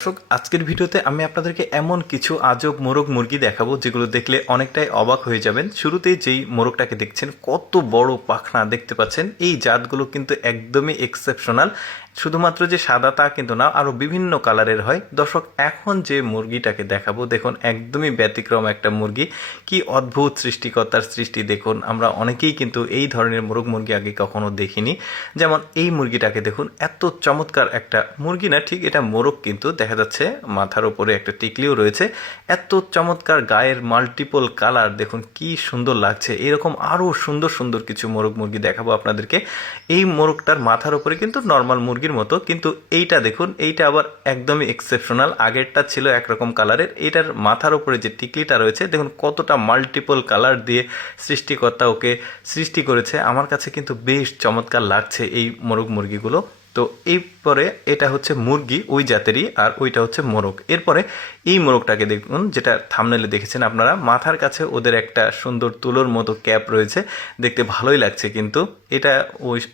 দর্শক, আজকের ভিডিওতে আমি আপনাদেরকে এমন কিছু আজব মোরগ মুরগি দেখাবো যেগুলো দেখলে অনেকটাই অবাক হয়ে যাবেন। শুরুতেই যেই মোরগটাকে দেখছেন, কত বড় পাখনা দেখতে পাচ্ছেন। এই জাতগুলো কিন্তু একদমই এক্সেপশনাল। শুধুমাত্র যে সাদা তা কিন্তু না, আরও বিভিন্ন কালারের হয়। দর্শক, এখন যে মুরগিটাকে দেখাবো দেখুন, একদমই ব্যতিক্রম একটা মুরগি। কি অদ্ভুত সৃষ্টিকর্তার সৃষ্টি দেখুন। আমরা অনেকেই কিন্তু এই ধরনের মোরগ মুরগি আগে কখনো দেখিনি। যেমন এই মুরগিটাকে দেখুন, এত চমৎকার একটা মুরগি না ঠিক, এটা মোরগ কিন্তু দেখা যাচ্ছে মাথার উপরে একটা টিকলিও রয়েছে। এত চমৎকার গায়ের মাল্টিপল কালার দেখুন, কি সুন্দর লাগছে। এরকম আরও সুন্দর সুন্দর কিছু মোরগ মুরগি দেখাবো আপনাদেরকে। এই মোরগটার মাথার উপরে কিন্তু নর্মাল মুরগির মতো, কিন্তু এইটা দেখুন, এইটা আবার একদমই এক্সেপশনাল। আগেরটা ছিল একরকম কালারের, এইটার মাথার উপরে যে টিকলিটা রয়েছে দেখুন কতটা মাল্টিপল কালার দিয়ে সৃষ্টিকর্তা ওকে সৃষ্টি করেছে। আমার কাছে কিন্তু বেশ চমৎকার লাগছে এই মোরগ মুরগিগুলো। তো এরপরে এটা হচ্ছে মুরগি ওই জাতেরই, আর ওইটা হচ্ছে মোরগ। এরপরে এই মোরগটাকে দেখুন, যেটা থাম্বনেলে দেখেছেন আপনারা, মাথার কাছে ওদের একটা সুন্দর তুলোর মতো ক্যাপ রয়েছে, দেখতে ভালোই লাগছে। কিন্তু এটা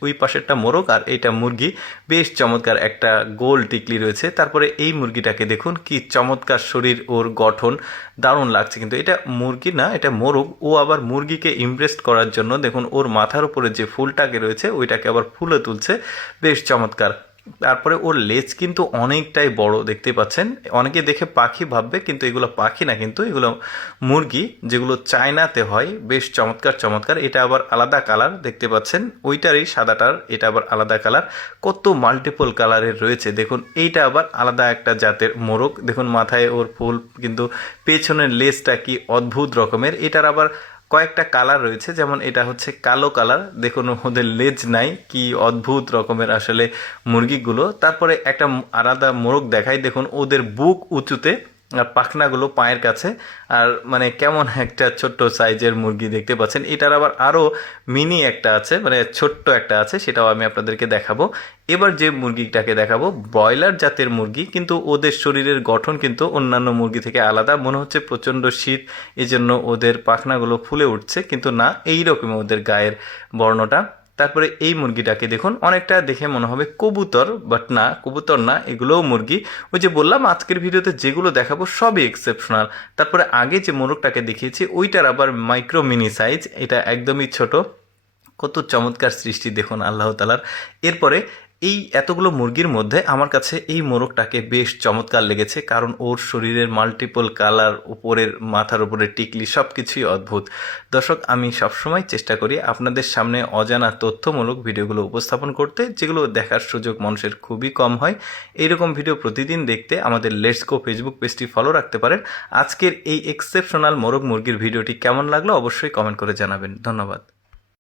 ওই পাশেরটা মোরগ আর এইটা মুরগি। বেশ চমৎকার একটা গোল টিকলি রয়েছে। তারপরে এই মুরগিটাকে দেখুন, কি চমৎকার শরীর, ওর গঠন দারুণ লাগছে। কিন্তু এটা মুরগি না, এটা মোরগ। ও আবার মুরগিকে ইমপ্রেস করার জন্য দেখুন ওর মাথার উপরে যে ফুলটাকে রয়েছে ওইটাকে আবার ফুলে তুলছে, বেশ চমৎকার। তারপরে ওর লেজ কিন্তু অনেকটাই বড় দেখতে পাচ্ছেন। অনেকে দেখে পাখি ভাববে, কিন্তু এগুলো পাখি না, কিন্তু এগুলো মুরগি, যেগুলো চায়নাতে হয়। বেশ চমৎকার চমৎকার। এটা আবার আলাদা কালার দেখতে পাচ্ছেন, ওইটারই সাদাটার এটা আবার আলাদা কালার। কত মাল্টিপল কালারের রয়েছে দেখুন। এইটা আবার আলাদা একটা জাতের মোরগ দেখুন, মাথায় ওর ফুল, কিন্তু পেছনের লেজটা কি অদ্ভুত রকমের। এটার আবার কয়েকটা কালার রয়েছে, যেমন এটা হচ্ছে কালো কালার। দেখুন ওদের লেজ নাই, কি অদ্ভুত রকমের আসলে মুরগিগুলো। তারপরে একটা আলাদা মোরগ দেখাই, দেখুন ওদের বুক উঁচুতে আর পাখনাগুলো পায়ের কাছে। আর মানে কেমন একটা ছোট্ট সাইজের মুরগি দেখতে পাচ্ছেন। এটার আবার আরও মিনি একটা আছে, মানে ছোট্ট একটা আছে, সেটাও আমি আপনাদেরকে দেখাবো। এবার যে মুরগিটাকে দেখাবো ব্রয়লার জাতের মুরগি, কিন্তু ওদের শরীরের গঠন কিন্তু অন্যান্য মুরগি থেকে আলাদা। মনে হচ্ছে প্রচণ্ড শীত, এই জন্য ওদের পাখনাগুলো ফুলে উঠছে, কিন্তু না, এইরকম ওদের গায়ের বর্ণটা। তারপরে এই মুরগিটাকে দেখুন, অনেকটা দেখে মনে হবে কবুতর, বাট না, কবুতর না, এগুলোও মুরগি। ওই যে বললাম আজকের ভিডিওতে যেগুলো দেখাবো সবই এক্সেপশনাল। তারপরে আগে যে মোরগটাকে দেখিয়েছি ওইটার আবার মাইক্রো মিনি সাইজ, এটা একদমই ছোট। কত চমৎকার সৃষ্টি দেখুন আল্লাহ তাআলার। এরপরে এই এতগুলো মুরগির মধ্যে আমার কাছে এই মোরগটাকে বেশ চমৎকার লেগেছে, কারণ ওর শরীরের মাল্টিপল কালার, উপরের মাথার উপরে টিকলি, সব কিছুই অদ্ভুত। দর্শক, আমি সবসময় চেষ্টা করি আপনাদের সামনে অজানা তথ্যমূলক ভিডিওগুলো উপস্থাপন করতে, যেগুলো দেখার সুযোগ মানুষের খুবই কম হয়। এইরকম ভিডিও প্রতিদিন দেখতে আমাদের লেটস গো ফেসবুক পেজটি ফলো রাখতে পারেন। আজকের এই এক্সেপশনাল মোরগ মুরগির ভিডিওটি কেমন লাগলো অবশ্যই কমেন্ট করে জানাবেন। ধন্যবাদ।